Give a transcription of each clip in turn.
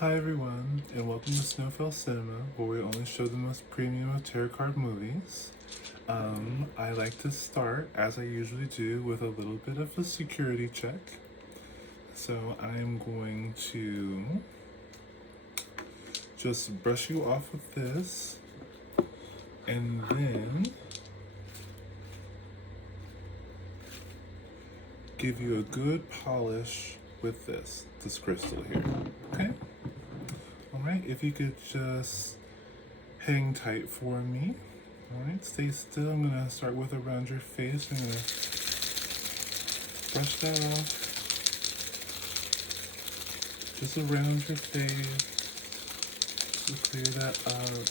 Hi everyone, and welcome to Snowfell Cinema, where we only show the most premium of tarot card movies. I like to start, as I usually do, with a little bit of a security check. So I am going to just brush you off with this, and then give you a good polish with this crystal here, okay? Alright, if you could just hang tight for me. Alright, stay still. I'm going to start with around your face. I'm going to brush that off. Just around your face. Just clear that up.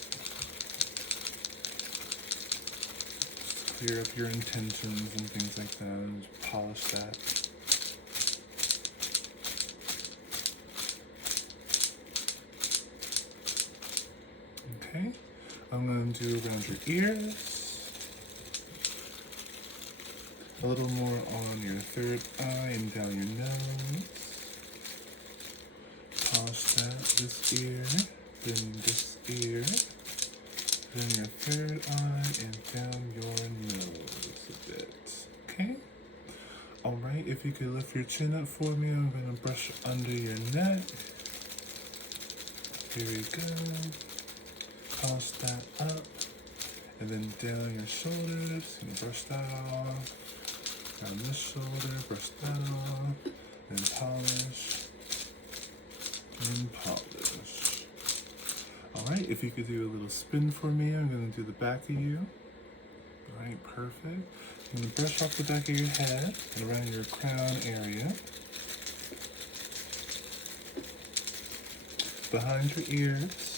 Just clear up your intentions and things like that. And just polish that. Okay. I'm going to do around your ears, a little more on your third eye and down your nose. Polish that, this ear, then this ear, then your third eye and down your nose a bit. Okay? Alright, if you could lift your chin up for me, I'm going to brush under your neck. Here we go. Polish that up, and then down your shoulders, and brush that off. Down this shoulder, brush that off, and polish, and polish. Alright, if you could do a little spin for me, I'm going to do the back of you. Alright, perfect. I'm going to brush off the back of your head and around your crown area. Behind your ears.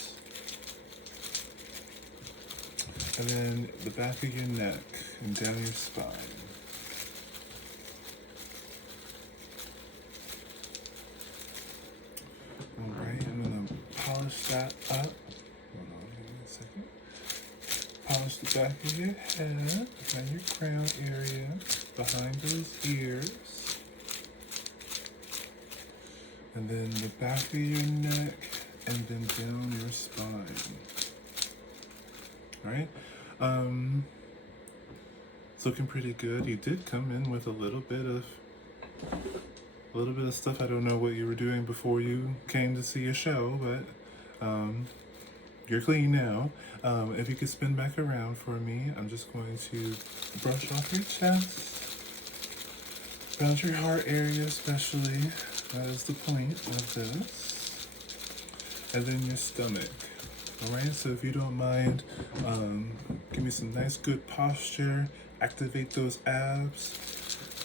And then the back of your neck and down your spine. Alright, I'm going to polish that up. Hold on, give me a second. Polish the back of your head, around your crown area, behind those ears. And then the back of your neck, and then down your spine. Alright? It's looking pretty good. You did come in with a little bit of stuff. I don't know what you were doing before you came to see a show, but you're clean now. If you could spin back around for me, I'm just going to brush off your chest, around your heart area especially. That is the point of this. And then your stomach. Alright, so if you don't mind, give me some nice good posture, activate those abs.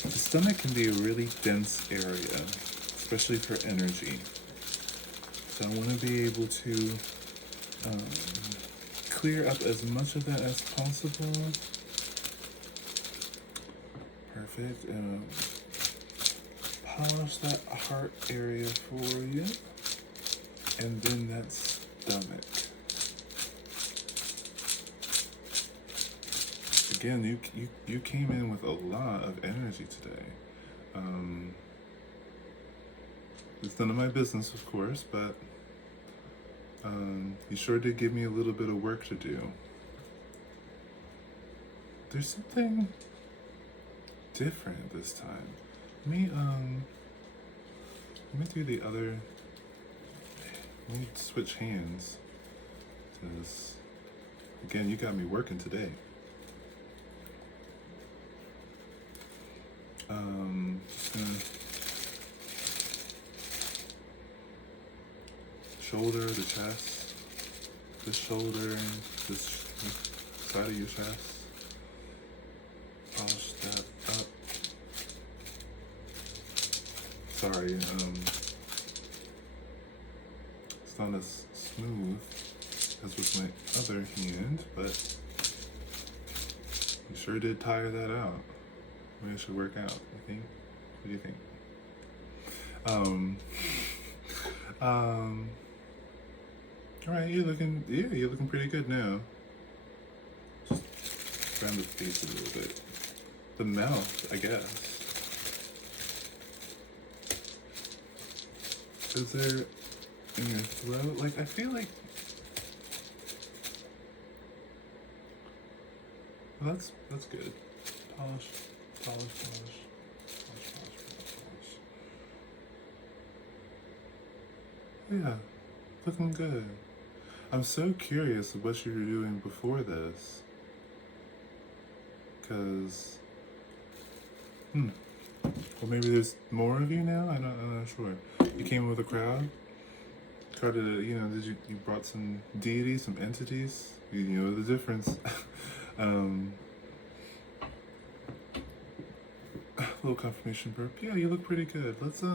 The stomach can be a really dense area, especially for energy. So I want to be able to clear up as much of that as possible. Perfect. Polish that heart area for you, and then that stomach. Again, you came in with a lot of energy today. It's none of my business, of course, but you sure did give me a little bit of work to do. There's something different this time. Let me do the other. Let me switch hands. Because again, you got me working today. Just gonna shoulder, the chest, this shoulder, this side of your chest. Polish that up. Sorry, it's not as smooth as with my other hand, but you sure did tire that out. Maybe it should work out, you think? What do you think? Alright, you're looking pretty good now. Just around the face a little bit. The mouth, I guess. Is there in your throat. Like, I feel like well, that's good. Polish, polish, polish, polish, polish, polish. Yeah, looking good. I'm so curious what you were doing before this, cause, or maybe there's more of you now. I'm not sure. You came with a crowd. Try to, you brought some deities, some entities. You know the difference. um, little confirmation burp. Yeah, you look pretty good. Let's I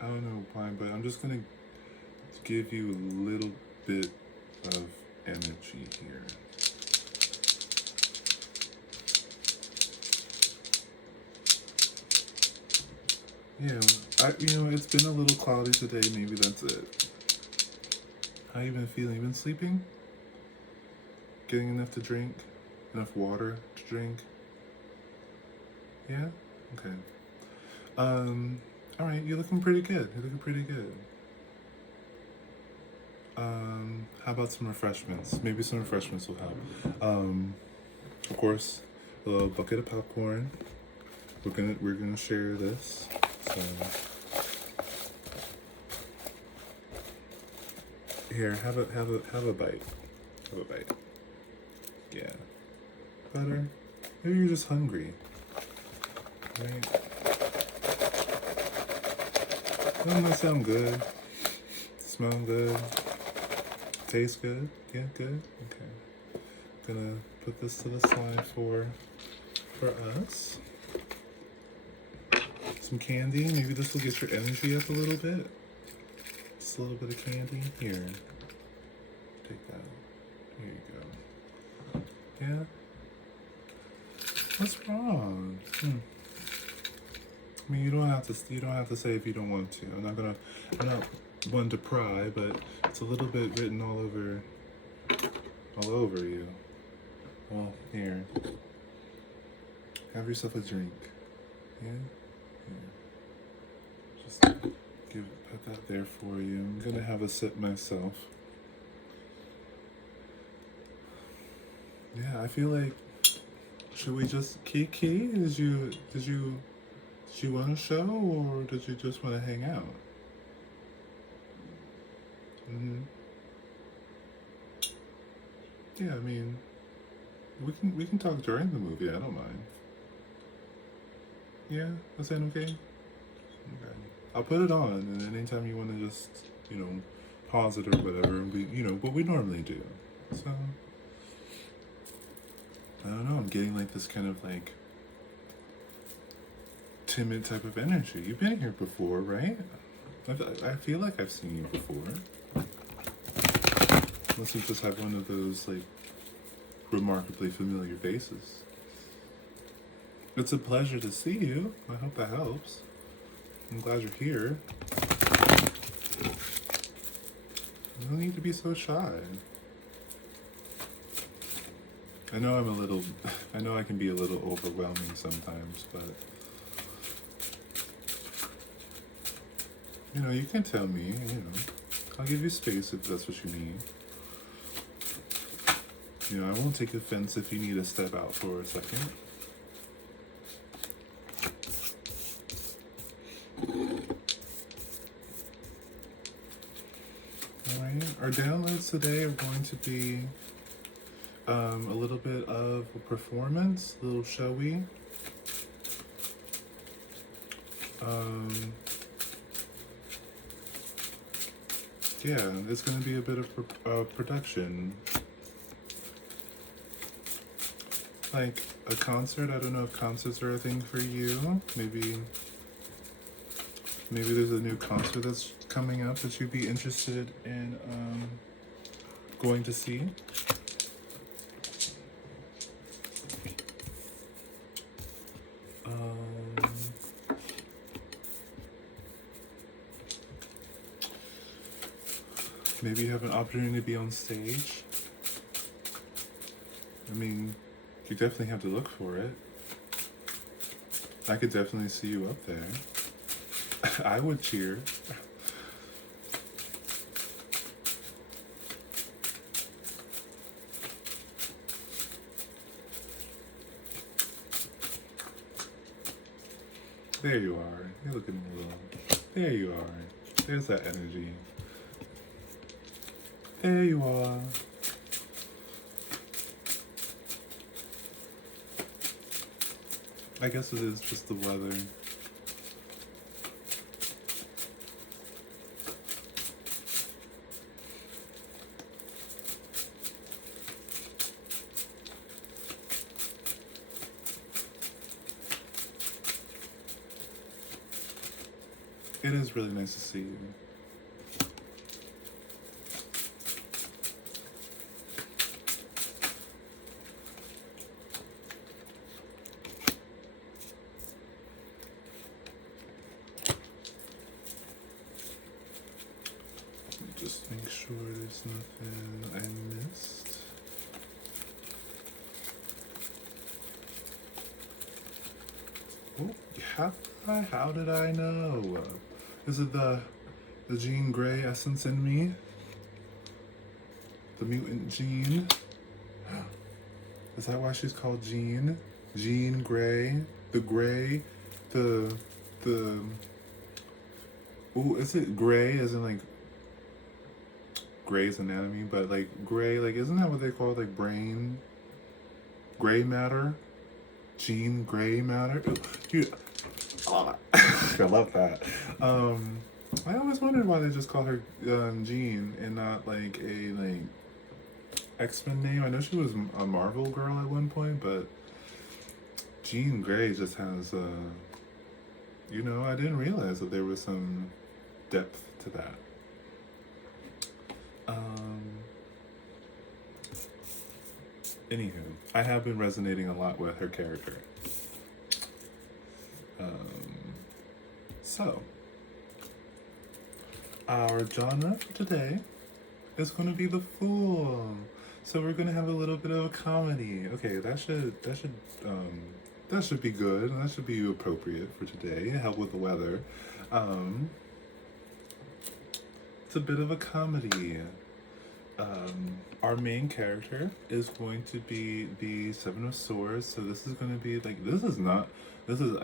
don't know why, but I'm just gonna give you a little bit of energy here. Yeah, it's been a little cloudy today. Maybe that's it. How you been feeling? You been sleeping? Getting enough to drink? Enough water to drink? Yeah? Okay. Alright, you're looking pretty good. You're looking pretty good. How about some refreshments? Maybe some refreshments will help. Of course, a little bucket of popcorn. We're gonna share this. So here, have a bite. Have a bite. Yeah. Butter. Maybe you're just hungry. Right? Doesn't that sound good? Smell good? Taste good? Yeah, good? Okay. Gonna put this to the side for us. Some candy. Maybe this will get your energy up a little bit. Just a little bit of candy. Here. Take that. Here you go. Yeah? What's wrong? I mean, you don't have to say if you don't want to. I'm not one to pry, but it's a little bit written all over you. Well, here. Have yourself a drink. Yeah? Here. Just put that there for you. I'm gonna have a sip myself. Yeah, I feel like, should we just Kiki? Did you want a show, or did you just want to hang out? Yeah, I mean, we can talk during the movie. I don't mind. Yeah, that's okay. Okay. I'll put it on, and anytime you want to just pause it or whatever, what we normally do. So I don't know. I'm getting like this kind of like timid type of energy. You've been here before, right? I feel like I've seen you before. Unless you just have one of those like remarkably familiar faces. It's a pleasure to see you. I hope that helps. I'm glad you're here. You don't need to be so shy. I know I can be a little overwhelming sometimes, but you can tell me, I'll give you space if that's what you need. I won't take offense if you need to step out for a second. Alright, our downloads today are going to be a little bit of a performance, a little showy. Yeah, it's going to be a bit of production. Like a concert. I don't know if concerts are a thing for you. Maybe there's a new concert that's coming up that you'd be interested in going to see. Maybe you have an opportunity to be on stage. I mean, you definitely have to look for it. I could definitely see you up there. I would cheer. There you are. You're looking a little. There you are. There's that energy. There you are. I guess it is just the weather. It is really nice to see you. Just make sure there's nothing I missed. Oh, how did I know? Is it the Jean Grey essence in me? The mutant Jean? Is that why she's called Jean? Jean Grey? The Grey? The... Ooh, is it Grey as in like Grey's Anatomy, but like gray, like isn't that what they call like brain gray matter? Jean Grey matter? Dude, oh, I love that. I always wondered why they just call her Jean and not like a like X-Men name. I know she was a Marvel girl at one point, but Jean Grey just has you know, I didn't realize that there was some depth to that. Anywho, I have been resonating a lot with her character. So, our genre for today is going to be The Fool. So we're going to have a little bit of a comedy. Okay, that should be good. That should be appropriate for today. Help with the weather. It's a bit of a comedy. Our main character is going to be the Seven of Swords. So this is going to be like this is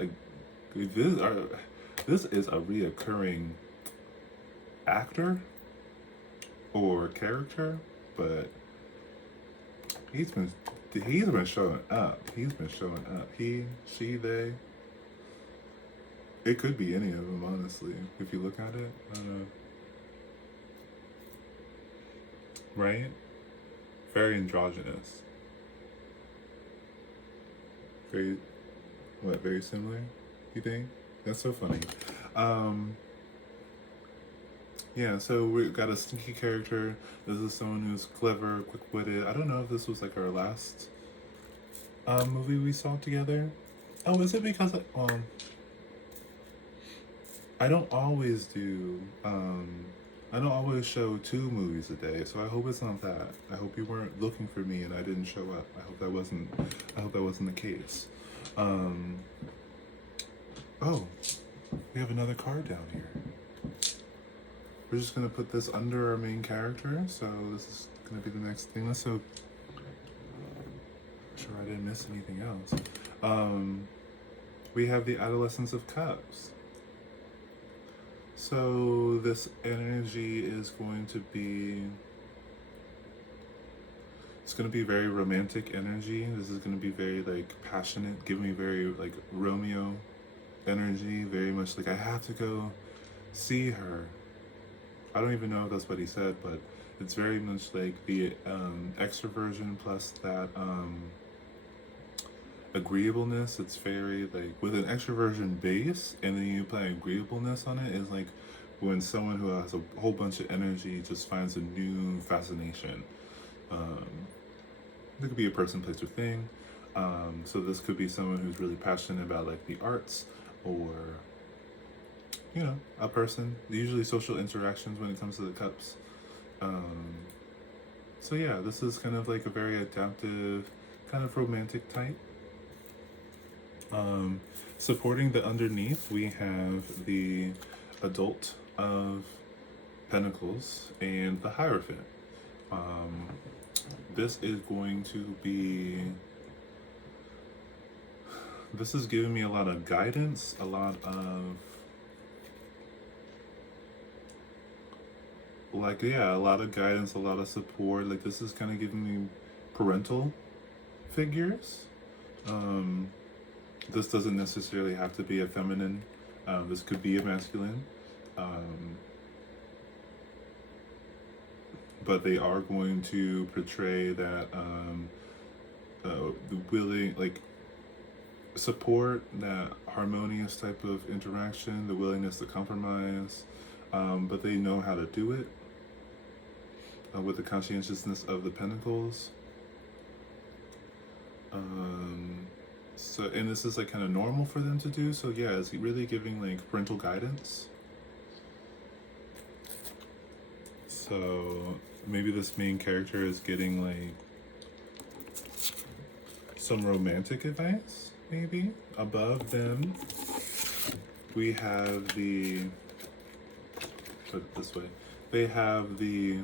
a reoccurring actor or character, but he's been showing up. He's been showing up. He, she, they. It could be any of them, honestly, if you look at it. I don't know. Right? Very androgynous. Very similar, you think? That's so funny. Yeah, so we got a sneaky character. This is someone who's clever, quick-witted. I don't know if this was like our last movie we saw together. Oh, is it because I don't always show 2 movies a day, so I hope it's not that. I hope you weren't looking for me and I didn't show up. I hope that wasn't the case. Oh, we have another card down here. We're just gonna put this under our main character, so this is gonna be the next thing. Let's hope. Sure, I didn't miss anything else. We have the Adolescence of Cups. So this energy is going to be. It's gonna be very romantic energy. This is gonna be very like passionate. Give me very like Romeo energy. Very much like I have to go see her. I don't even know if that's what he said, but it's very much like the extroversion plus that agreeableness. It's very like with an extroversion base, and then you play agreeableness on it. Is like when someone who has a whole bunch of energy just finds a new fascination. It could be a person, place, or thing. So this could be someone who's really passionate about like the arts, or you know, a person, usually social interactions when it comes to the cups. So yeah, this is kind of like a very adaptive, kind of romantic type. Supporting the underneath, we have the Adult of Pentacles and the Hierophant. Um, this is going to be. This is giving me a lot of guidance, a lot of. A lot of guidance, a lot of support. Like, this is kind of giving me parental figures. This doesn't necessarily have to be a feminine. This could be a masculine. But they are going to portray that the willing, like, support, that harmonious type of interaction, the willingness to compromise, but they know how to do it with the conscientiousness of the Pentacles. So, and this is like kind of normal for them to do. So yeah, it's really giving like parental guidance. So maybe this main character is getting like some romantic advice, maybe. Above them, we have the, put it this way, they have the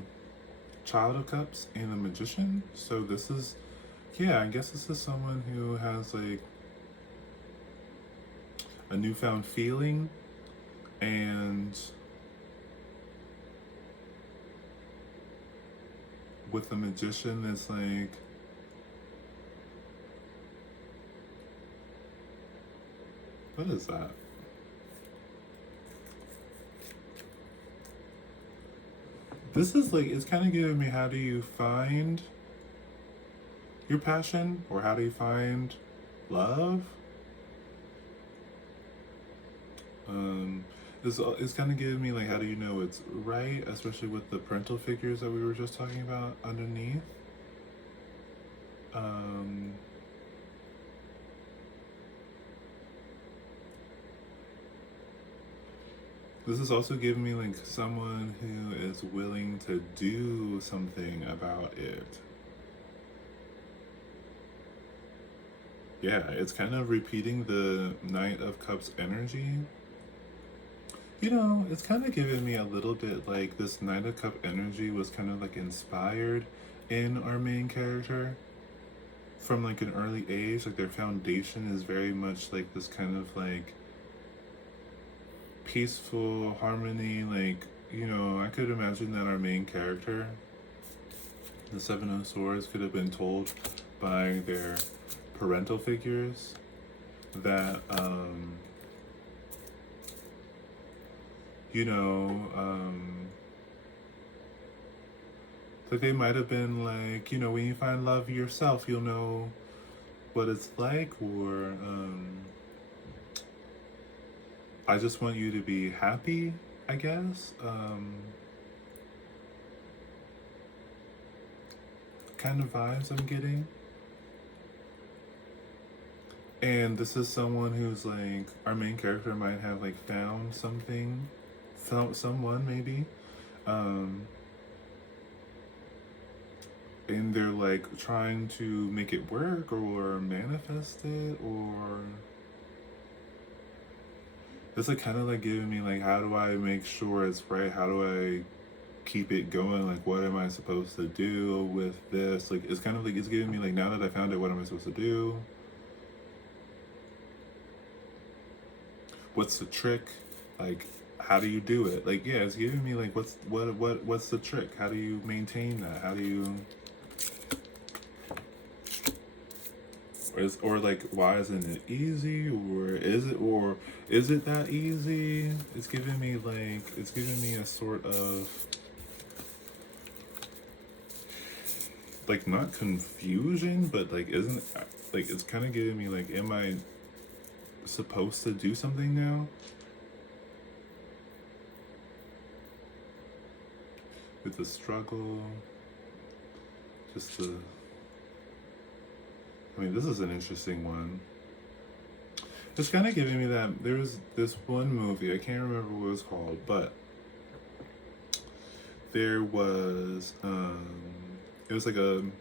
Child of Cups and the Magician. So this is, yeah, I guess this is someone who has like a newfound feeling, and with the Magician, it's like, what is that? This is like, it's kind of giving me, how do you find your passion, or how do you find love? It's kind of giving me like, how do you know it's right, especially with the parental figures that we were just talking about underneath. This is also giving me like someone who is willing to do something about it. Yeah, it's kind of repeating the Knight of Cups energy. You know, it's kind of giving me a little bit like this Knight of Cup energy was kind of like inspired in our main character from like an early age. Like their foundation is very much like this kind of like peaceful harmony. Like, you know, I could imagine that our main character, the Seven of Swords, could have been told by their parental figures that you know, that they might have been like, you know, when you find love yourself, you'll know what it's like, or I just want you to be happy, I guess. Kind of vibes I'm getting. And this is someone who's like, our main character might have like found something, someone maybe, and they're like trying to make it work or manifest it, or it's like kind of like giving me like, how do I make sure it's right? How do I keep it going? Like, what am I supposed to do with this? Like, it's kind of like, it's giving me like, now that I found it, what am I supposed to do? What's the trick? Like, how do you do it? Like, yeah, it's giving me like, what's the trick? How do you maintain that? How do you, or like, why isn't it easy? Or is it that easy? It's giving me like, it's giving me a sort of like, not confusion, but like, isn't, like, it's kind of giving me like, am I supposed to do something now? With the struggle, just the, I mean, this is an interesting one. It's kind of giving me that, there's this one movie, I can't remember what it was called, but there was, it was like an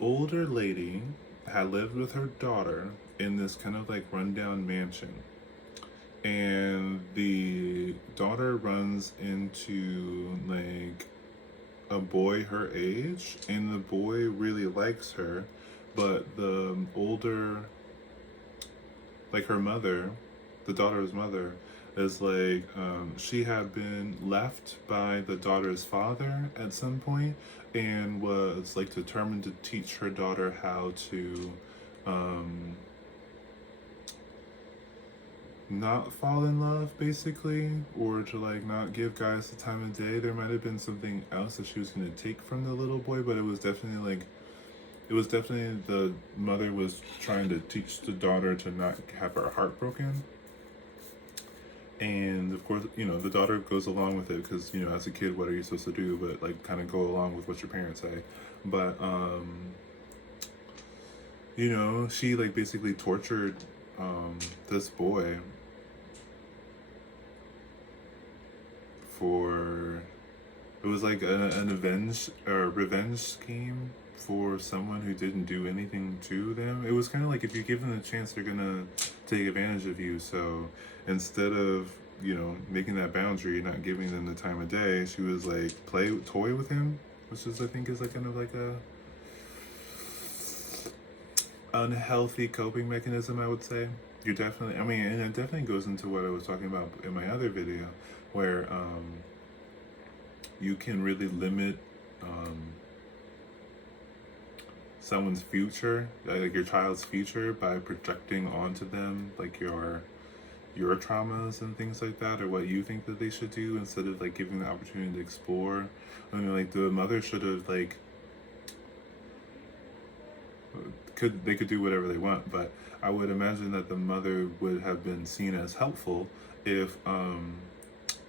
older lady had lived with her daughter in this kind of like rundown mansion, and the daughter runs into like a boy her age, and the boy really likes her, but the older, like her mother, the daughter's mother, is like, she had been left by the daughter's father at some point, and was like determined to teach her daughter how to um, not fall in love, basically, or to like not give guys the time of day. There might have been something else that she was going to take from the little boy, but it was definitely like, it was definitely the mother was trying to teach the daughter to not have her heart broken. And of course, you know, the daughter goes along with it because, you know, as a kid, what are you supposed to do but like kind of go along with what your parents say. But you know, she like basically tortured this boy for, it was like an avenge or revenge scheme for someone who didn't do anything to them. It was kind of like, if you give them a chance, they're gonna take advantage of you. So instead of, you know, making that boundary, not giving them the time of day, she was like toy with him, which is, I think, is like kind of like a unhealthy coping mechanism, I would say. You're definitely, I mean, and it definitely goes into what I was talking about in my other video, where you can really limit someone's future, like your child's future, by projecting onto them like your traumas and things like that, or what you think that they should do, instead of like giving the opportunity to explore. I mean, like the mother should have like, they could do whatever they want, but I would imagine that the mother would have been seen as helpful if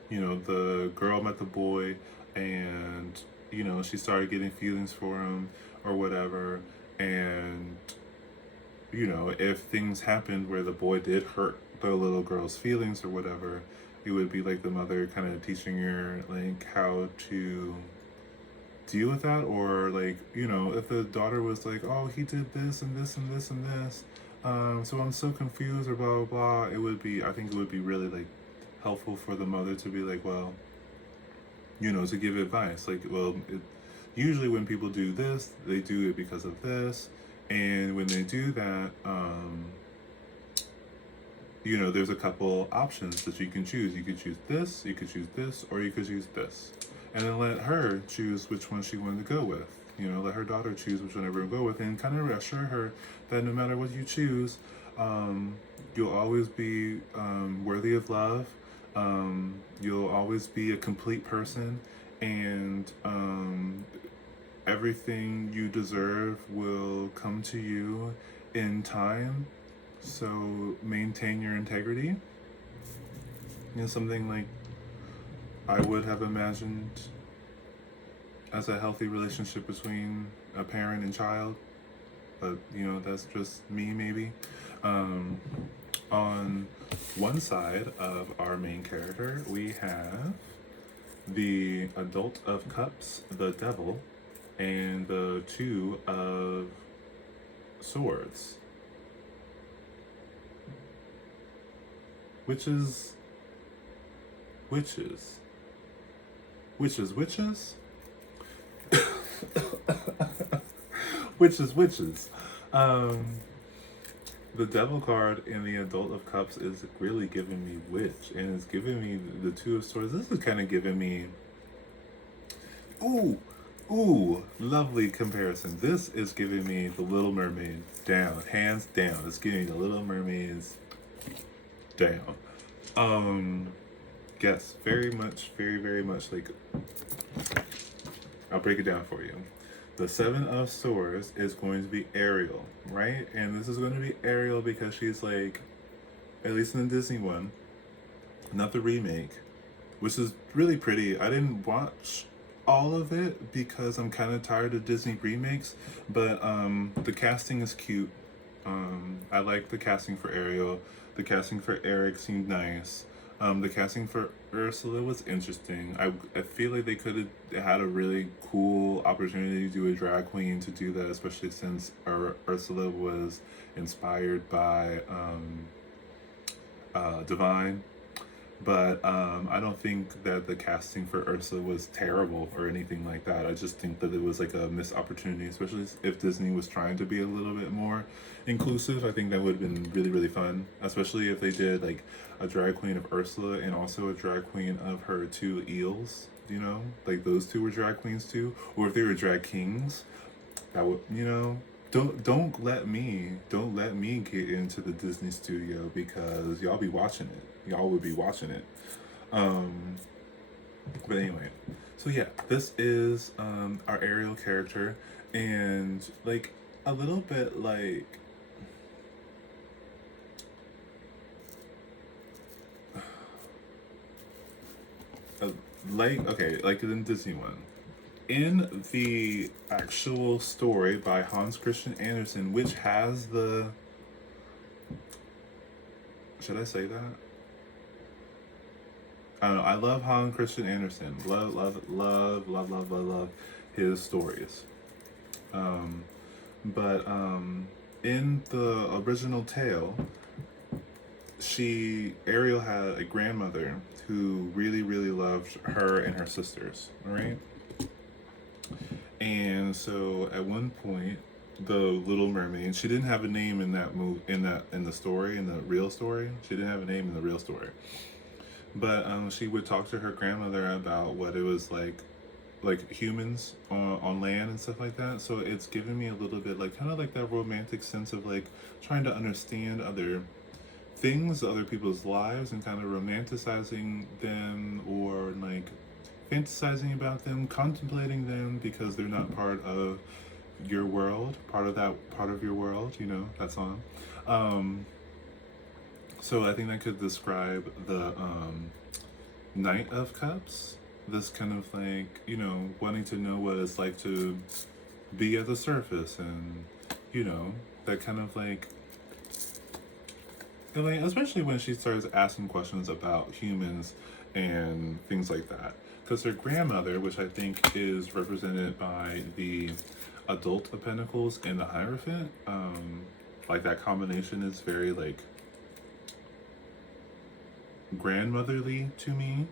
you know, the girl met the boy, and you know, she started getting feelings for him or whatever, and you know, if things happened where the boy did hurt the little girl's feelings or whatever, it would be like the mother kind of teaching her like how to deal with that. Or like, you know, if the daughter was like, oh, he did this and this and this and this, so I'm so confused, or blah blah blah, it would be, I think it would be really like helpful for the mother to be like, well, you know, to give advice like, well, usually when people do this, they do it because of this, and when they do that, you know, there's a couple options that you can choose. You could choose this, you could choose this, or you could choose this, and then let her choose which one she wanted to go with. You know, let her daughter choose which one ever to go with, and kind of reassure her that no matter what you choose, you'll always be worthy of love. You'll always be a complete person, and everything you deserve will come to you in time. So maintain your integrity. You know, something like I would have imagined as a healthy relationship between a parent and child, but you know, that's just me maybe. On one side of our main character, we have the Adult of Cups, the Devil, and the Two of Swords. Witches. Witches. Witches. Witches? Witches. Witches. The Devil card in the Adult of Cups is really giving me witch, and it's giving me the Two of Swords. This is kind of giving me, ooh, lovely comparison. This is giving me the Little Mermaid down, hands down. It's giving me the Little Mermaids down. Yes, very much, very much like, I'll break it down for you. The Seven of Swords is going to be Ariel, right? And this is going to be Ariel because she's like, at least in the Disney one, not the remake, which is really pretty. I didn't watch all of it because I'm kind of tired of Disney remakes, but the casting is cute. I like the casting for Ariel. The casting for Eric seemed nice. The casting for Ursula was interesting. I feel like they could have had a really cool opportunity to do a drag queen to do that, especially since Ursula was inspired by Divine. But I don't think that the casting for Ursula was terrible or anything like that. I just think that it was like a missed opportunity, especially if Disney was trying to be a little bit more inclusive. I think that would have been really, really fun, especially if they did like a drag queen of Ursula and also a drag queen of her two eels, you know, like those two were drag queens too, or if they were drag kings, that would, you know, don't let me get into the Disney studio because y'all be watching it. Y'all would be watching it. Um, but anyway, so yeah, this is our Ariel character, and like a little bit uh, like okay, like in Disney one. In the actual story by Hans Christian Andersen, which has the, should I say that? I don't know. I love Hans Christian Andersen. Love his stories. Um, but in the original tale, Ariel had a grandmother who really, really loved her and her sisters, right? And so at one point, the Little Mermaid, she didn't have a name in that in the story, in the real story. She didn't have a name in the real story. But she would talk to her grandmother about what it was like humans on land and stuff like that. So it's given me a little bit like kind of like that romantic sense of like trying to understand other things, other people's lives, and kind of romanticizing them or like fantasizing about them, contemplating them because they're not part of your world, part of your world, you know, that song. Um, so I think that could describe the Knight of Cups. This kind of like, you know, wanting to know what it's like to be at the surface and, you know, that kind of like, and like especially when she starts asking questions about humans and things like that. Because her grandmother, which I think is represented by the Adult of Pentacles and the Hierophant, like that combination is very like grandmotherly to me.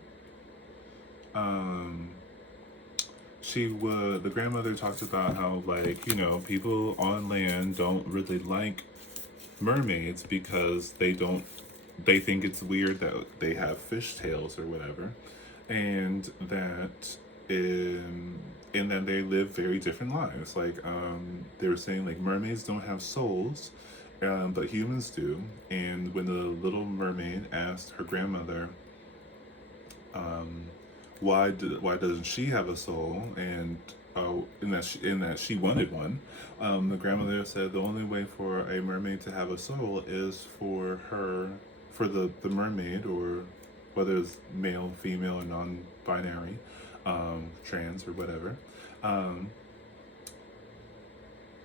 Um, the grandmother talked about how like, you know, people on land don't really like mermaids because they think it's weird that they have fish tails or whatever, and that and then they live very different lives. Like they were saying like mermaids don't have souls, but humans do. And when the Little Mermaid asked her grandmother, um, why doesn't she have a soul, and in that she wanted one, the grandmother said the only way for a mermaid to have a soul is for the mermaid, or whether it's male, female, or non-binary, trans or whatever. Um,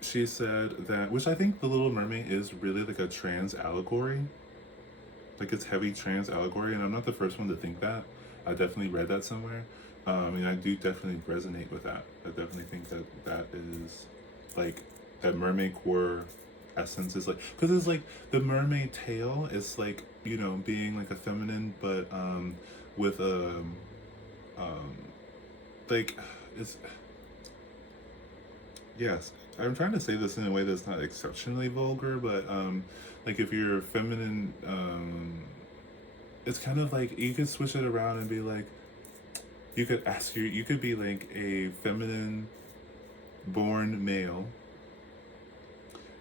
she said that, which I think the Little Mermaid is really like a trans allegory, like it's heavy trans allegory, and I'm not the first one to think that. I definitely read that somewhere, and I do definitely resonate with that. I definitely think that that is like that mermaid core essence is like, because it's like the mermaid tail is like, you know, being like a feminine, but with um like it's, yes, I'm trying to say this in a way that's not exceptionally vulgar, but like if you're feminine, it's kind of like you could switch it around and be like, you could be like a feminine born male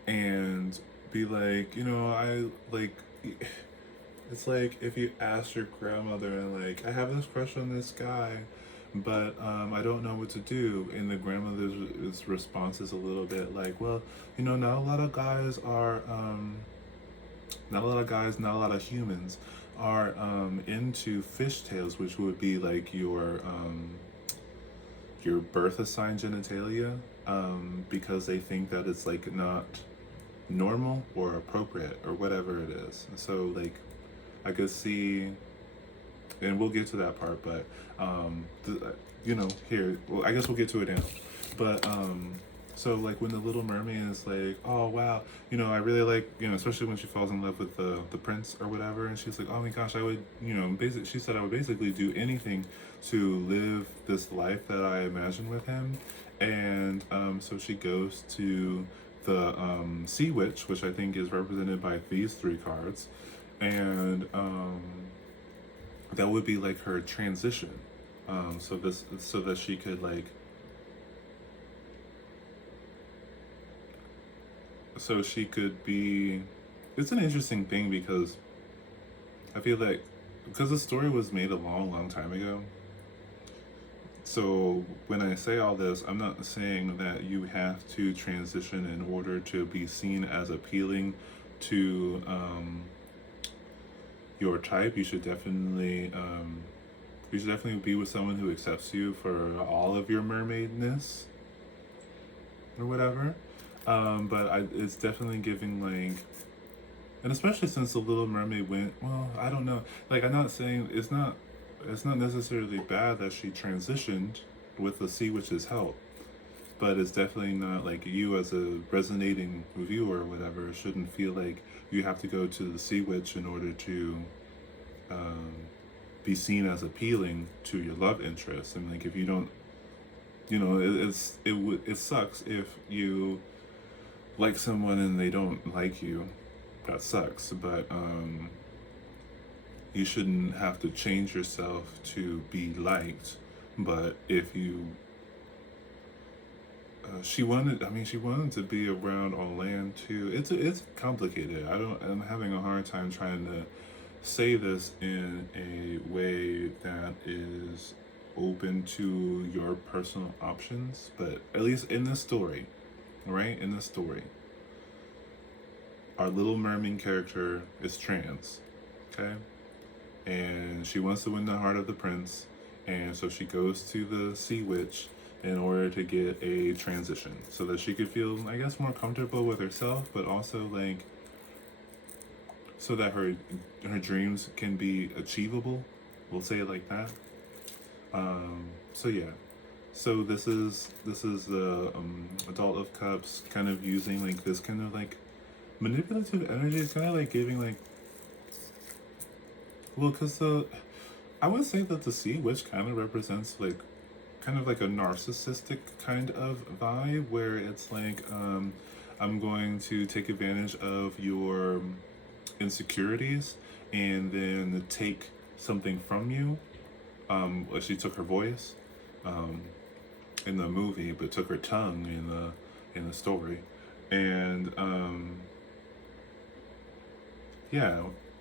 and be like, you know, I like, it's like if you asked your grandmother and like, I have this crush on this guy, but I don't know what to do. And the grandmother's response is a little bit like, well, you know, not a lot of guys are, not a lot of humans are into fishtails, which would be like your birth assigned genitalia, because they think that it's like not normal or appropriate or whatever it is. So like I could see and we'll get to that part. But here, well, I guess we'll get to it now. But so like when the Little Mermaid is like, oh wow, I really like, especially when she falls in love with the prince or whatever, and she's like, oh my gosh, I would, she said I would basically do anything to live this life that I imagine with him. And so she goes to the Sea Witch, which I think is represented by these three cards, and that would be like her transition. So that she could like, so she could be. It's an interesting thing because I feel like because the story was made a long time ago. So when I say all this, I'm not saying that you have to transition in order to be seen as appealing to your type. You should definitely be with someone who accepts you for all of your mermaidness or whatever. It's definitely giving like, and especially since the Little Mermaid went, well, I don't know. Like, I'm not saying it's not necessarily bad that she transitioned with the Sea Witch's help, but it's definitely not like you as a resonating viewer or whatever shouldn't feel like you have to go to the Sea Witch in order to um, be seen as appealing to your love interest. And like if you don't, it sucks if you like someone and they don't like you. That sucks, but you shouldn't have to change yourself to be liked. But if you she wanted, she wanted to be around on land too. It's complicated. I'm having a hard time trying to say this in a way that is open to your personal options, but at least in this story, right? In this story, our Little Mermaid character is trans, okay? And she wants to win the heart of the prince, and so she goes to the Sea Witch in order to get a transition so that she could feel, I guess, more comfortable with herself, but also like so that her dreams can be achievable. We'll say it like that. So yeah. So this is the Adult of Cups kind of using like this kind of like manipulative energy. It's kind of like giving like, well, because I would say that the Sea Witch kind of represents like kind of like a narcissistic kind of vibe where it's like I'm going to take advantage of your insecurities and then take something from you. She took her voice in the movie, but took her tongue in the story, and yeah,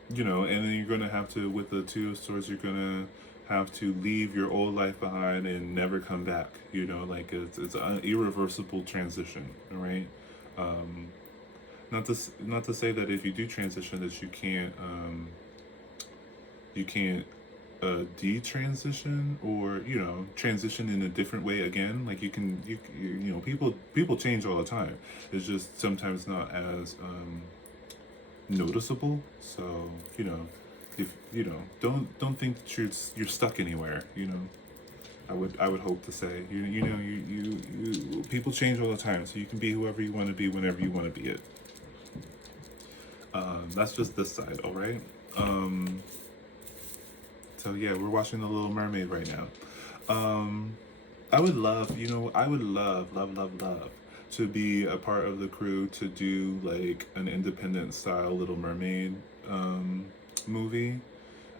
and then you're gonna have to, with the Two of Swords, you're gonna have to leave your old life behind and never come back. Like it's an irreversible transition, right? Not to say that if you do transition that you can't detransition or transition in a different way again. Like people change all the time. It's just sometimes not as noticeable. So if don't think that you're stuck anywhere. I would hope to say you people change all the time, so you can be whoever you want to be whenever you want to be it. That's just this side, all right. So yeah, we're watching The Little Mermaid right now. I would love, I would love to be a part of the crew to do like an independent style Little Mermaid movie.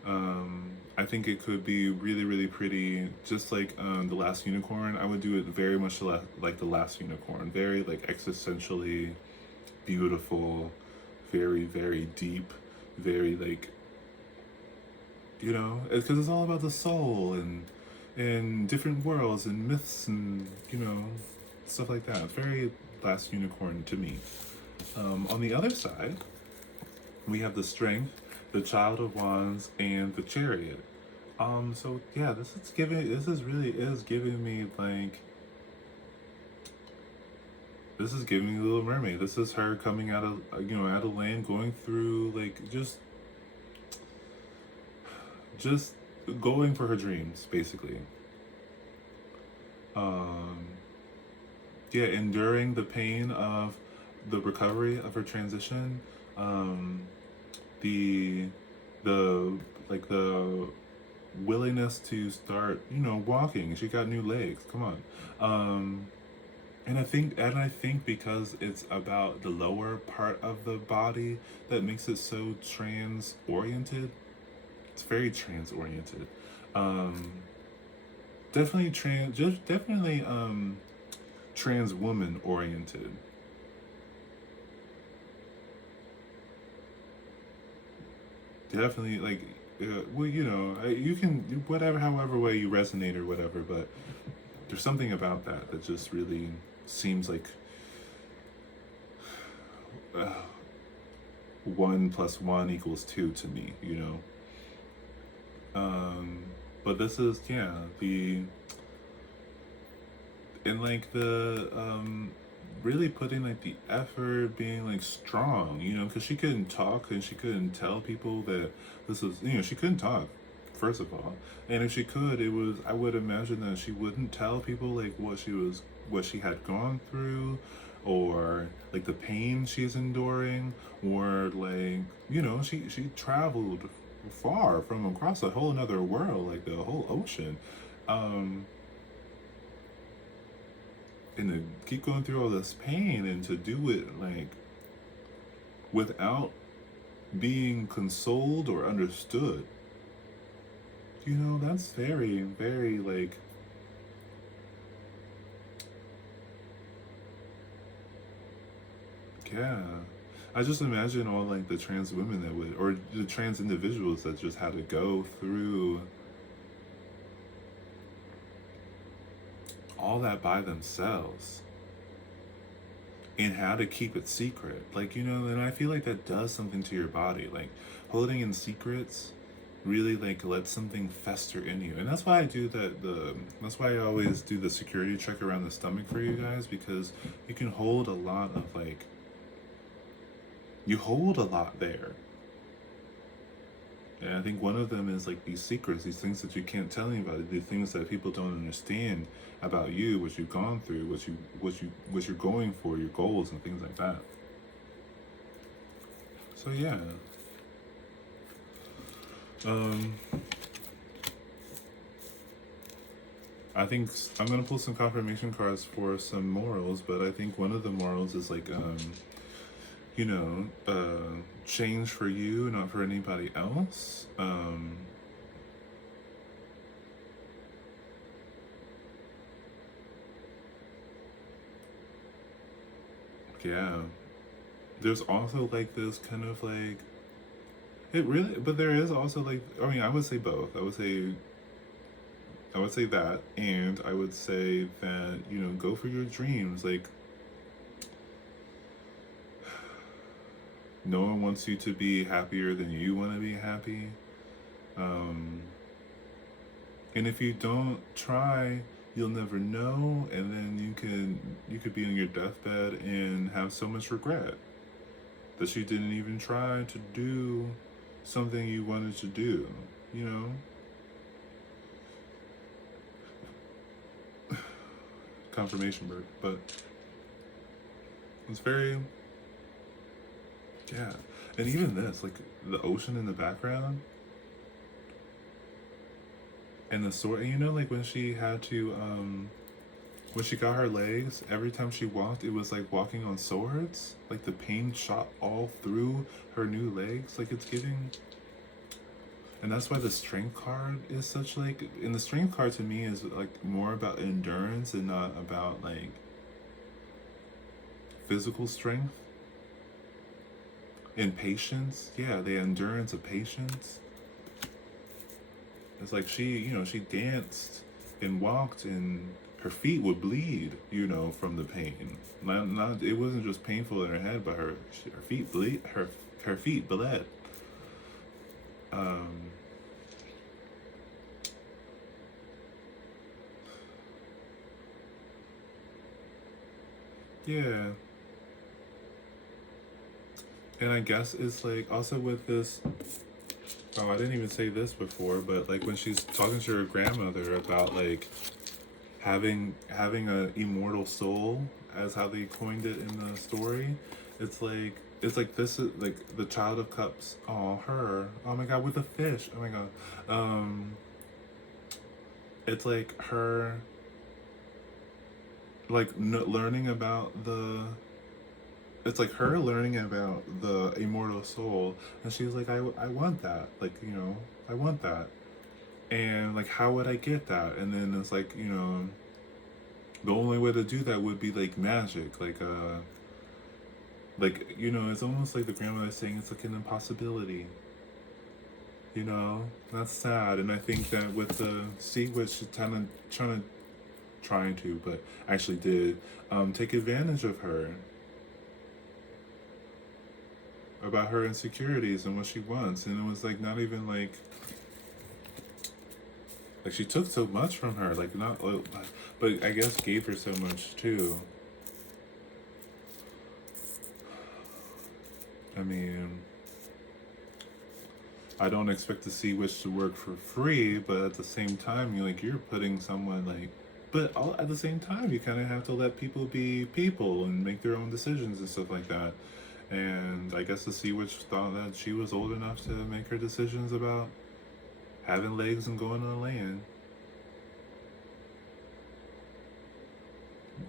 I think it could be really pretty, just like The Last Unicorn. I would do it very much like The Last Unicorn, very like existentially beautiful, very deep, very like because it's all about the soul and different worlds and myths and stuff like that. Very Last Unicorn to me. On the other side, we have the Strength, the Child of Wands, and the Chariot. So yeah, this is giving me like, this is giving me Little Mermaid. This is her coming out of out of land, going through like just going for her dreams, basically. Um, yeah, enduring the pain of the recovery of her transition, um, the the like the willingness to start, walking. She got new legs. Come on. And I think because it's about the lower part of the body that makes it so trans oriented. It's very trans oriented. Um, definitely trans, just definitely trans woman oriented. Definitely like, well, you can whatever, however way you resonate or whatever, but there's something about that just really seems like uh, 1 + 1 = 2 to me, Um, but this is, yeah, and like the really putting like the effort, being like strong, because she couldn't talk and she couldn't tell people that this was, she couldn't talk, first of all. And if she could, I would imagine that she wouldn't tell people like what she had gone through, or like the pain she's enduring, or like, she traveled far from across a whole another world, like the whole ocean. Um, and to keep going through all this pain and to do it like without being consoled or understood, that's very, very like, yeah. I just imagine all like the trans women that would, or the trans individuals that just had to go through all that by themselves and how to keep it secret. Like, and I feel like that does something to your body. Like, holding in secrets really like lets something fester in you. And that's why I do that's why I always do the security check around the stomach for you guys, because you can hold a lot of like, you hold a lot there. And I think one of them is like these secrets, these things that you can't tell anybody, the things that people don't understand about you, what you've gone through, what you're going for, your goals and things like that. So yeah. Um I think I'm gonna pull some confirmation cards for some morals, but I think one of the morals is like change for you, not for anybody else. Yeah. There's also like this kind of like, it really, but there is also like, I mean, I would say both. I would say that, and I would say that, go for your dreams. Like, no one wants you to be happier than you want to be happy. Um, and if you don't try, you'll never know, and then you could be on your deathbed and have so much regret that you didn't even try to do something you wanted to do, you know? Confirmation bird, but it's very, yeah. And even this, like the ocean in the background and the sword, and like when she had to, when she got her legs, every time she walked, it was like walking on swords. Like the pain shot all through her new legs. Like it's giving, and that's why the strength card is such like, and the strength card to me is like more about endurance and not about like physical strength and patience. Yeah, the endurance of patience. It's like she danced and walked and her feet would bleed, from the pain. Not it wasn't just painful in her head, but her feet bleed. Her feet bled. Um, yeah, and I guess it's like also with this. Oh, I didn't even say this before, but like when she's talking to her grandmother about like having a immortal soul, as how they coined it in the story, it's like this is like the Child of Cups. Oh, her. Oh my God, with the fish. Oh my God. Um, it's like her like learning about the. It's like her learning about the immortal soul, and she's like, I want that. Like, I want that. And like, how would I get that? And then it's like, the only way to do that would be like magic, like it's almost like the grandmother saying it's like an impossibility. That's sad. And I think that with the sea witch, she's kind of trying to, but actually did take advantage of her about her insecurities and what she wants, and it was like not even like she took so much from her, like not, but I guess gave her so much too. I mean, I don't expect the sea witch to work for free, but at the same time, you're putting someone like, but at the same time, you kind of have to let people be people and make their own decisions and stuff like that. And I guess the sea witch thought that she was old enough to make her decisions about having legs and going on land.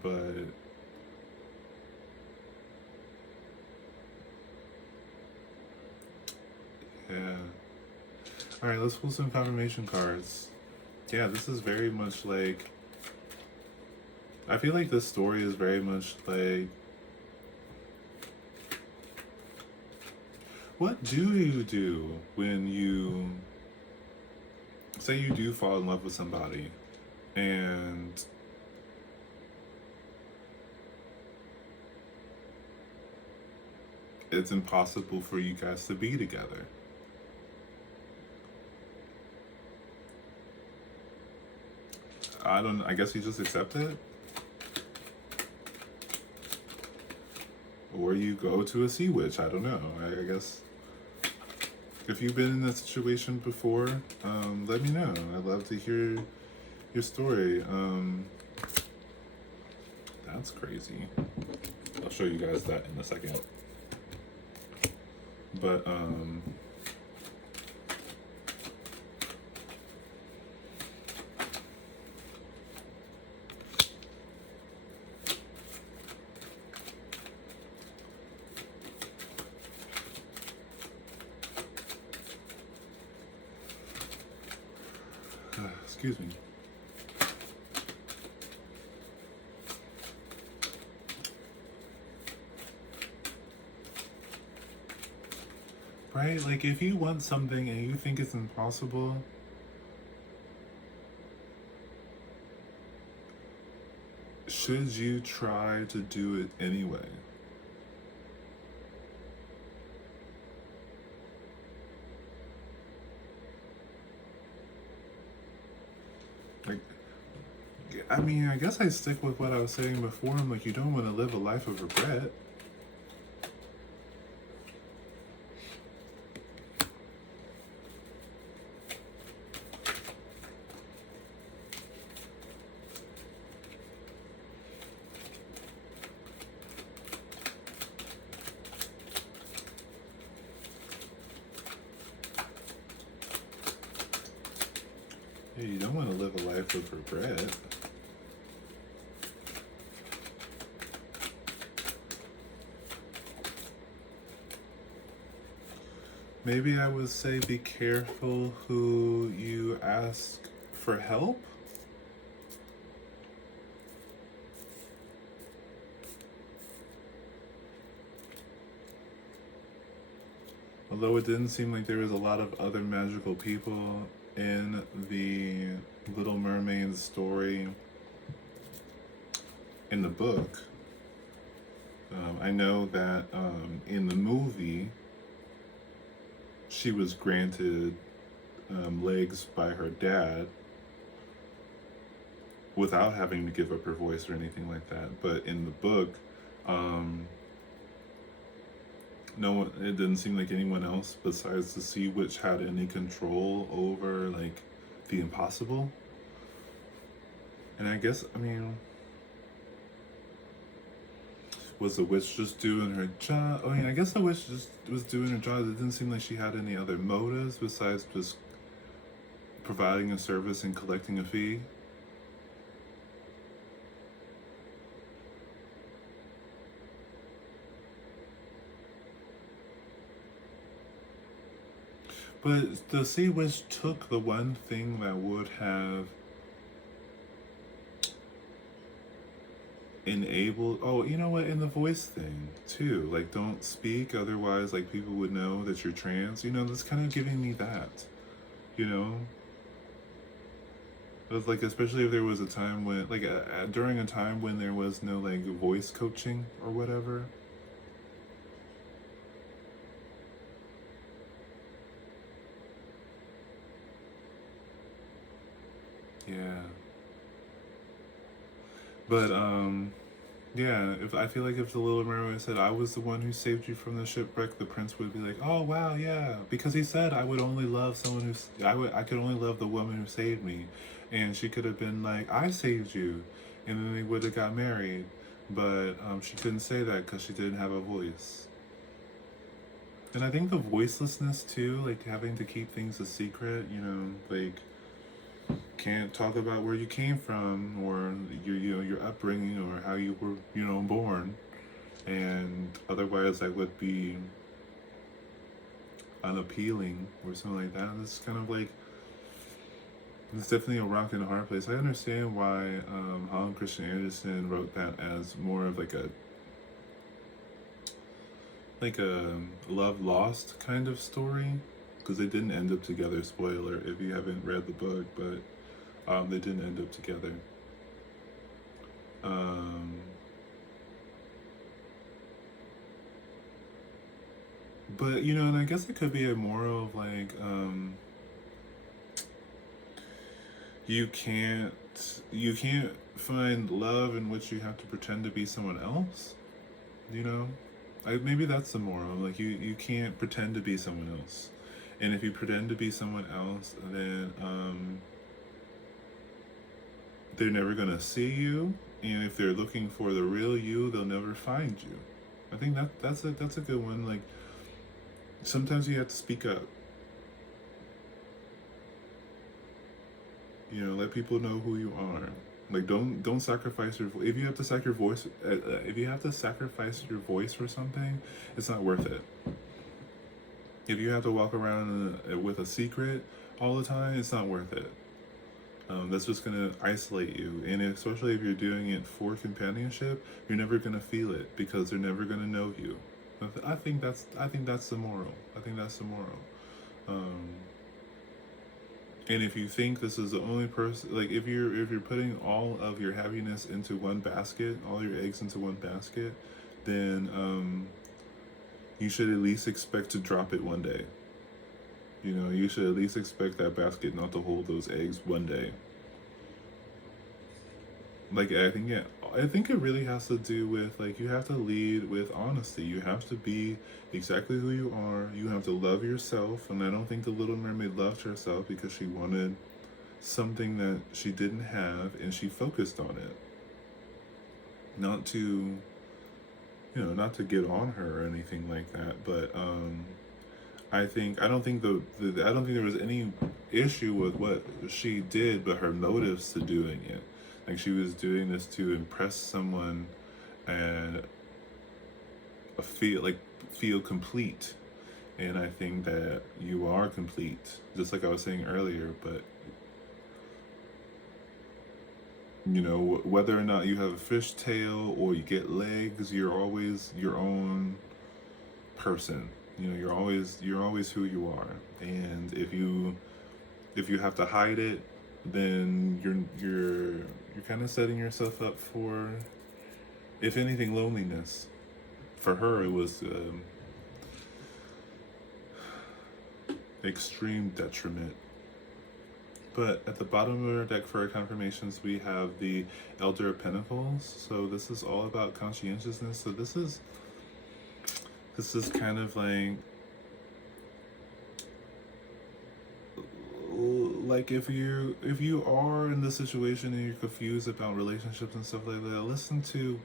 But yeah. All right, let's pull some confirmation cards. Yeah, this is very much like. I feel like this story is very much like. What do you do when you say you do fall in love with somebody and it's impossible for you guys to be together? I guess you just accept it? Or you go to a sea witch. I don't know. I guess if you've been in that situation before, let me know. I'd love to hear your story. That's crazy. I'll show you guys that in a second. But excuse me. Right? Like, if you want something and you think it's impossible, should you try to do it anyway? Like, I mean, I guess I stick with what I was saying before. I'm like, you don't want to live a life of regret. Yeah, you don't want to live a life of regret. Maybe I would say be careful who you ask for help. Although it didn't seem like there was a lot of other magical people in the Little Mermaid story in the book. I know that in the movie, she was granted legs by her dad without having to give up her voice or anything like that. But in the book, no one, it didn't seem like anyone else besides the Sea Witch had any control over like the impossible. And I guess, I mean, was the witch just doing her job? I mean, I guess the witch just was doing her job. It didn't seem like she had any other motives besides just providing a service and collecting a fee. But the Sea Witch took the one thing that would have enabled, oh, you know what, in the voice thing too, like don't speak, otherwise like people would know that you're trans, you know, that's kind of giving me that, you know. But like, especially if there was a time when, like, during a time when there was no like voice coaching or whatever. Yeah. But yeah, if I feel like if the Little Mermaid said I was the one who saved you from the shipwreck, the prince would be like, "Oh wow, yeah," because he said I would only love someone I could only love the woman who saved me, and she could have been like, "I saved you," and then they would have got married, but she couldn't say that because she didn't have a voice. And I think the voicelessness too, like having to keep things a secret, you know, like can't talk about where you came from or your upbringing or how you were born, and otherwise that would be unappealing or something like that. It's kind of like it's definitely a rock and a hard place. I understand why Holland Christian Anderson wrote that as more of like a love lost kind of story, because they didn't end up together. Spoiler if you haven't read the book, but they didn't end up together. Um, but you know, and I guess it could be a moral of like you can't find love in which you have to pretend to be someone else. You know, maybe that's the moral. Like you can't pretend to be someone else, and if you pretend to be someone else, then they're never gonna see you, and if they're looking for the real you, they'll never find you. I think that's a good one. Like sometimes you have to speak up. You know, let people know who you are. Like don't sacrifice your if you have to sacrifice if you have to sacrifice your voice for something, it's not worth it. If you have to walk around with a secret all the time, it's not worth it. That's just gonna isolate you, and especially if you're doing it for companionship, you're never gonna feel it because they're never gonna know you. I think that's the moral. I think that's the moral. Um, and if you think this is the only person, like if you're putting all of your happiness into one basket, all your eggs into one basket, then you should at least expect to drop it one day. You know, you should at least expect that basket not to hold those eggs one day. Like I think it really has to do with like you have to lead with honesty. You have to be exactly who you are. You have to love yourself, and I don't think the Little Mermaid loved herself because she wanted something that she didn't have, and she focused on it. Not to not to get on her or anything like that, but I don't think there was any issue with what she did, but her motives to doing it. Like she was doing this to impress someone and feel complete. And I think that you are complete, just like I was saying earlier. But you know, whether or not you have a fish tail or you get legs, you're always your own person. You know, you're always who you are. And if you have to hide it, then you're kind of setting yourself up for, if anything, loneliness. For her, it was extreme detriment. But at the bottom of our deck for our confirmations, we have the Elder of Pentacles. So this is all about conscientiousness. So this is This is kind of like if you are in this situation and you're confused about relationships and stuff like that, listen to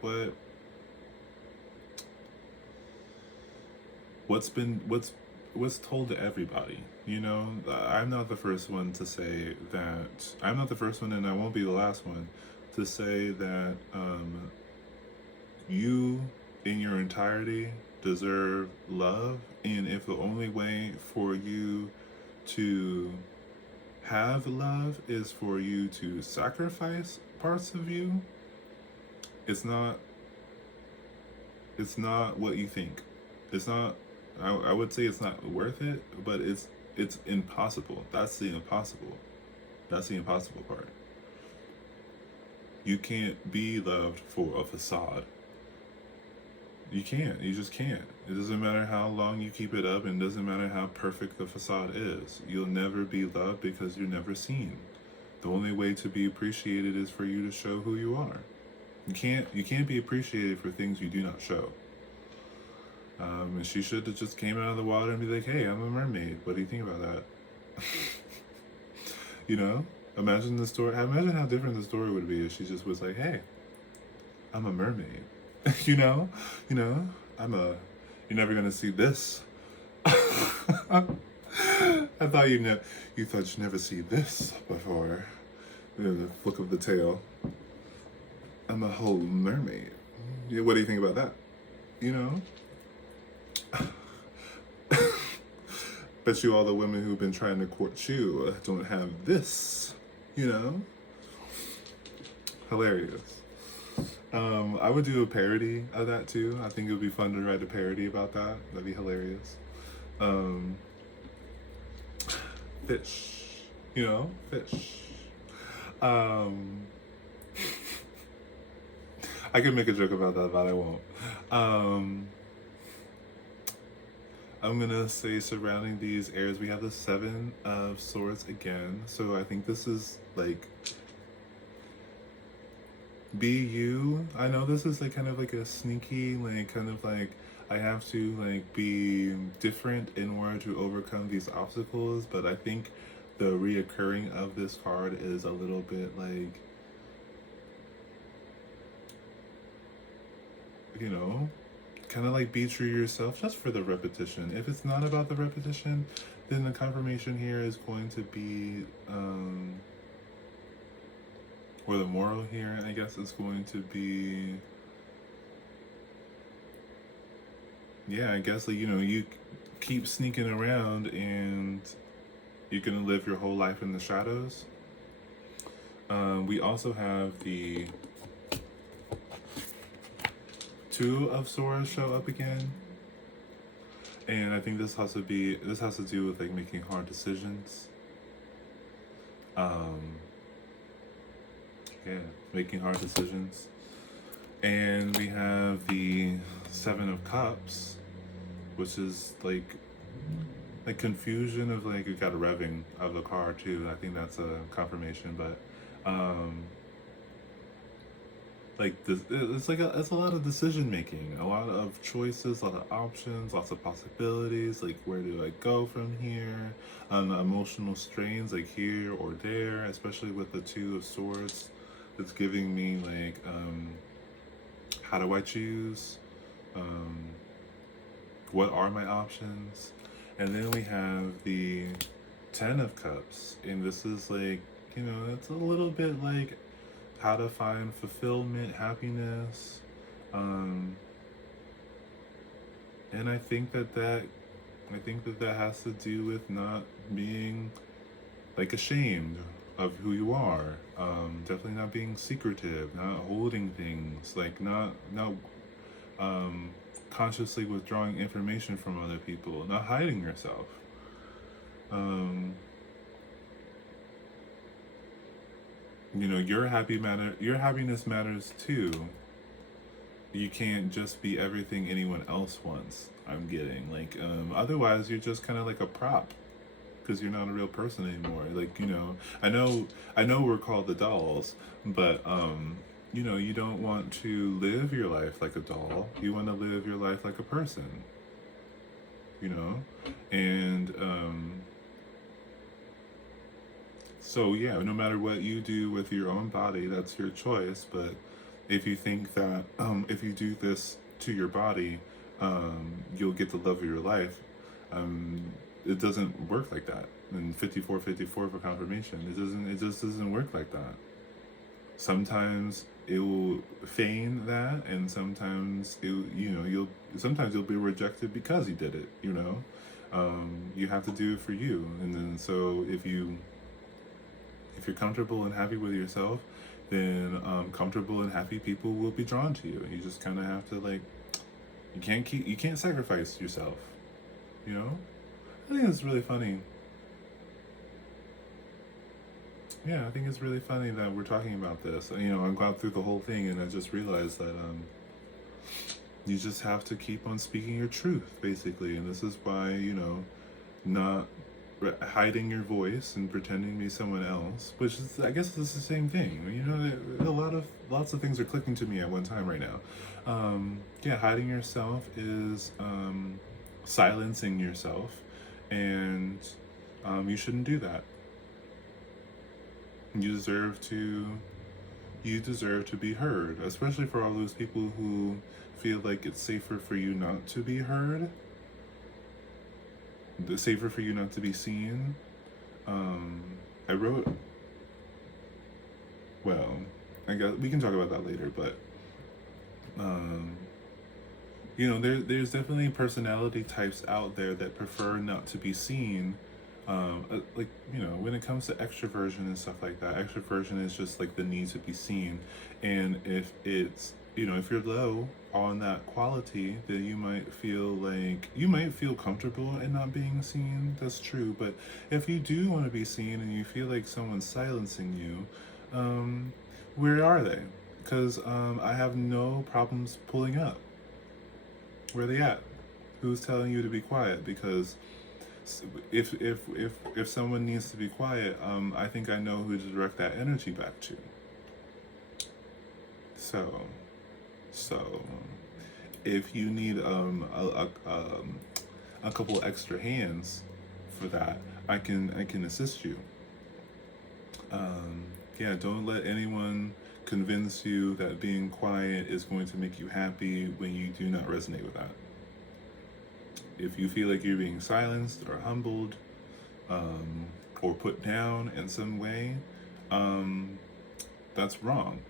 what's told to everybody. You know, I'm not the first one to say that. I'm not the first one, and I won't be the last one to say that you in your entirety deserve love, and if the only way for you to have love is for you to sacrifice parts of you, it's not what you think. It's not. I would say it's not worth it, but it's impossible. That's the impossible. That's the impossible part. You can't be loved for a facade. You can't. You just can't. It doesn't matter how long you keep it up, and it doesn't matter how perfect the facade is. You'll never be loved because you're never seen. The only way to be appreciated is for you to show who you are. You can't be appreciated for things you do not show. And she should have just came out of the water and be like, "Hey, I'm a mermaid. What do you think about that?" You know, imagine the story. Imagine how different the story would be if she just was like, "Hey, I'm a mermaid." you know, I'm a. You're never gonna see this. I thought you thought you'd never see this before. You know, the flick of the tail. I'm a whole mermaid. Yeah, what do you think about that? You know. Bet you all the women who've been trying to court you don't have this, you know? Hilarious. I would do a parody of that too. I think it would be fun to write a parody about that. That'd be hilarious. Fish. You know? Fish. I could make a joke about that, but I won't. I'm gonna say surrounding these airs, we have the Seven of Swords again. So I think this is like, be you. I know this is like kind of like a sneaky, like kind of like I have to like be different in order to overcome these obstacles, but I think the reoccurring of this card is a little bit like, you know, kind of like be true to yourself just for the repetition. If it's not about the repetition, then the confirmation here is going to be, or the moral here, I guess, is going to be, yeah, I guess, like, you know, you keep sneaking around and you're going to live your whole life in the shadows. We also have the Two of Swords show up again, and I think this has to do with like making hard decisions. Yeah, making hard decisions. And we have the Seven of Cups, which is like confusion of like, you got a revving of the car too. I think that's a confirmation, but like this, it's a lot of decision making, a lot of choices, a lot of options, lots of possibilities. Like, where do I go from here? Emotional strains, like here or there, especially with the Two of Swords. It's giving me like, how do I choose? What are my options? And then we have the Ten of Cups, and this is like, you know, it's a little bit like how to find fulfillment, happiness, and I think that has to do with not being like ashamed of who you are. Definitely not being secretive, not holding things, like not consciously withdrawing information from other people, not hiding yourself. You know, your happiness matters too. You can't just be everything anyone else wants. I'm getting like, otherwise you're just kind of like a prop, because you're not a real person anymore. Like, you know, I know we're called the dolls, but you know, you don't want to live your life like a doll. You want to live your life like a person. you know? And so, yeah, no matter what you do with your own body, that's your choice. But if you think that if you do this to your body, you'll get the love of your life, um, it doesn't work like that. And 5454 for confirmation. It just doesn't work like that. Sometimes it will feign that, and sometimes sometimes you'll be rejected because you did it. You have to do it for you. And then so if you're comfortable and happy with yourself, then comfortable and happy people will be drawn to you. You just kind of have to you can't sacrifice yourself. I think it's really funny. Yeah, I think it's really funny that we're talking about this. I've gone through the whole thing, and I just realized that you just have to keep on speaking your truth, basically. And this is why, not hiding your voice and pretending to be someone else, which is, I guess, it's the same thing. Lots of things are clicking to me at one time right now. Yeah, hiding yourself is silencing yourself, and you shouldn't do that. You deserve to be heard, especially for all those people who feel like it's safer for you not to be heard, safer for you not to be seen. I wrote, well, I guess we can talk about that later, but there's definitely personality types out there that prefer not to be seen. When it comes to extroversion and stuff like that, extroversion is just like the need to be seen. And if if you're low on that quality, then you might feel comfortable in not being seen. That's true. But if you do want to be seen and you feel like someone's silencing you, where are they? Because I have no problems pulling up. Where are they at? Who's telling you to be quiet? Because if someone needs to be quiet, I think I know who to direct that energy back to. So if you need a couple extra hands for that, I can assist you. Yeah, don't let anyone convince you that being quiet is going to make you happy when you do not resonate with that. If you feel like you're being silenced or humbled, or put down in some way, that's wrong.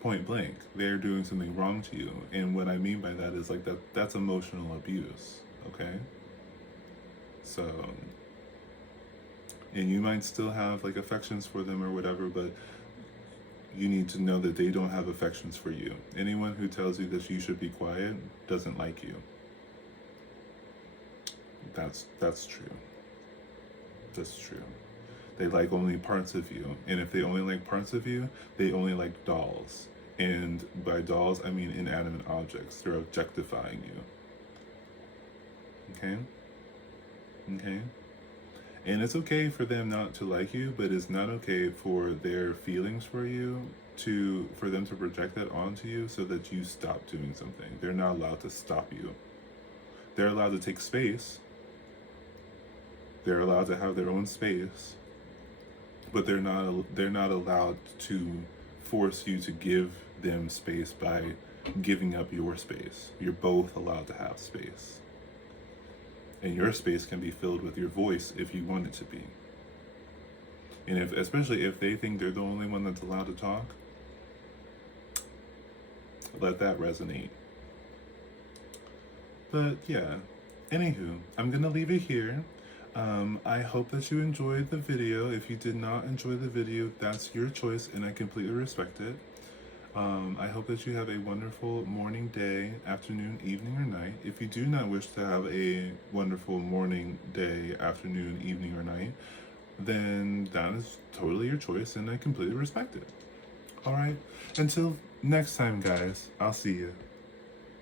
Point blank, they're doing something wrong to you. And what I mean by that is that's emotional abuse, okay? So, and you might still have affections for them or whatever, but you need to know that they don't have affections for you. Anyone who tells you that you should be quiet doesn't like you. That's true. That's true. They like only parts of you. And if they only like parts of you, they only like dolls. And by dolls, I mean inanimate objects. They're objectifying you. Okay? Okay? And it's okay for them not to like you, but it's not okay for their feelings for you for them to project that onto you so that you stop doing something. They're not allowed to stop you. They're allowed to take space. They're allowed to have their own space, but they're not allowed to force you to give them space by giving up your space. You're both allowed to have space. And your space can be filled with your voice if you want it to be. And especially if they think they're the only one that's allowed to talk, let that resonate. But yeah, anywho, I'm gonna leave it here. I hope that you enjoyed the video. If you did not enjoy the video, that's your choice, and I completely respect it. I hope that you have a wonderful morning, day, afternoon, evening, or night. If you do not wish to have a wonderful morning, day, afternoon, evening, or night, then that is totally your choice, and I completely respect it. Alright, until next time, guys, I'll see you.